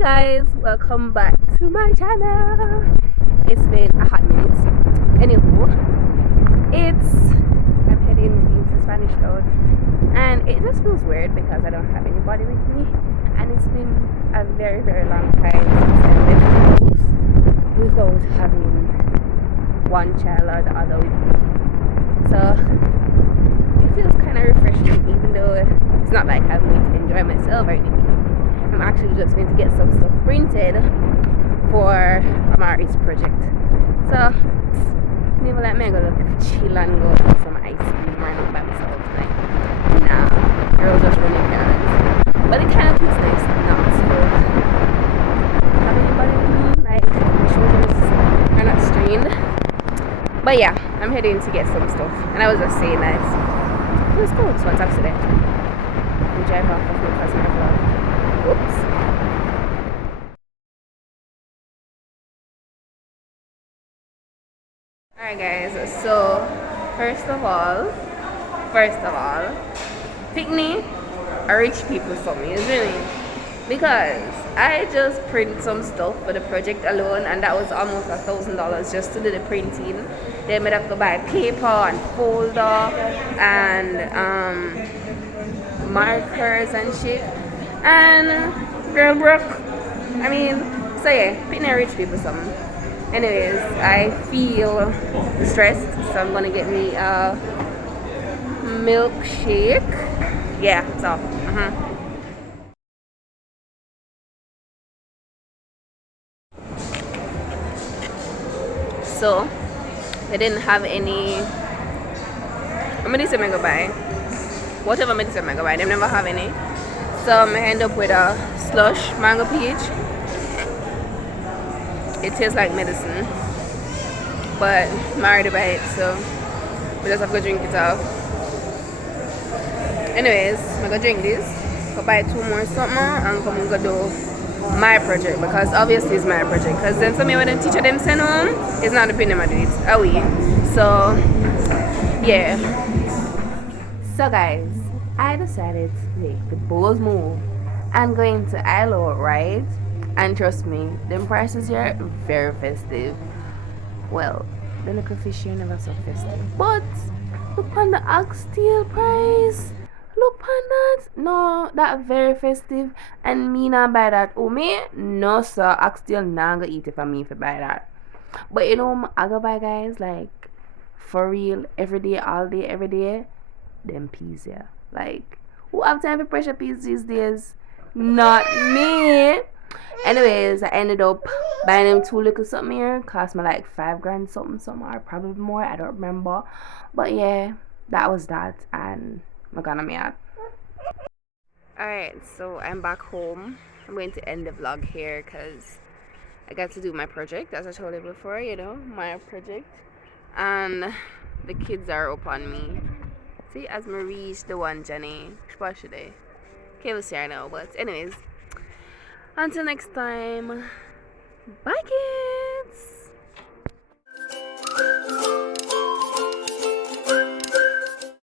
guys, welcome back to my channel. It's been a hot minute. Anywho, I'm heading into Spanish Road, and it just feels weird because I don't have anybody with me, and it's been a very very long time since I left the house without having one child or the other with me. So it feels kind of refreshing, even though it's not like I'm going to enjoy myself or anything. I'm actually just going to get some stuff printed for Amari's project. So, never let me go look chill and go eat some ice cream right now by myself. Like, nah, girls just running errands. But it kind of feels nice not to have anybody with me. Like, my shoulders are not strained. But yeah, I'm heading to get some stuff. And I was just saying that let's go this one taxi there and drive off of my cousin vlog. Oops. Alright guys, so first of all, Pickney are rich people something, isn't it? Because I just printed some stuff for the project alone, and that was almost $1,000 just to do the printing. Then I'd have to buy paper and folder and markers and shit. And girl broke. I mean, so yeah, Pickney rich people something. Anyways, I feel stressed, so I'm gonna get me a milkshake. Yeah, so So they didn't have any. I'm gonna say go buy. Whatever I'm gonna go buy, they never have any. So I'm gonna end up with a slush mango peach. It tastes like medicine, but I'm already by it, so we just have to drink it off. Anyways, I'm gonna drink this, go buy 2 more something, and come and go do my project, because obviously it's my project. Because then some of them teacher them send home, it's not the pin them I do it. Are we? So yeah. So guys, I decided to make the bold move and go into ILO, right? And trust me, them prices here are very festive. Well, the little fish here never so festive. But look on the oxtail price. Look on that. No, that very festive. And me not buy that. Oh me? No sir. Oxtail not gonna eat it for me if I buy that. But you know I go buy, guys, like for real, every day, all day, every day, them peas here. Like, who have time for pressure peas these days? Not me. Anyways, I ended up buying them 2 little something here. Cost me like $5 something, or probably more. I don't remember. But yeah, that was that. And I'm gonna be out. Alright, so I'm back home. I'm going to end the vlog here because I got to do my project, as I told you before, you know, my project. And the kids are up on me. See, as I reach the one, Jenny. What should I? Okay, we'll see her now. But anyways, until next time, bye kids.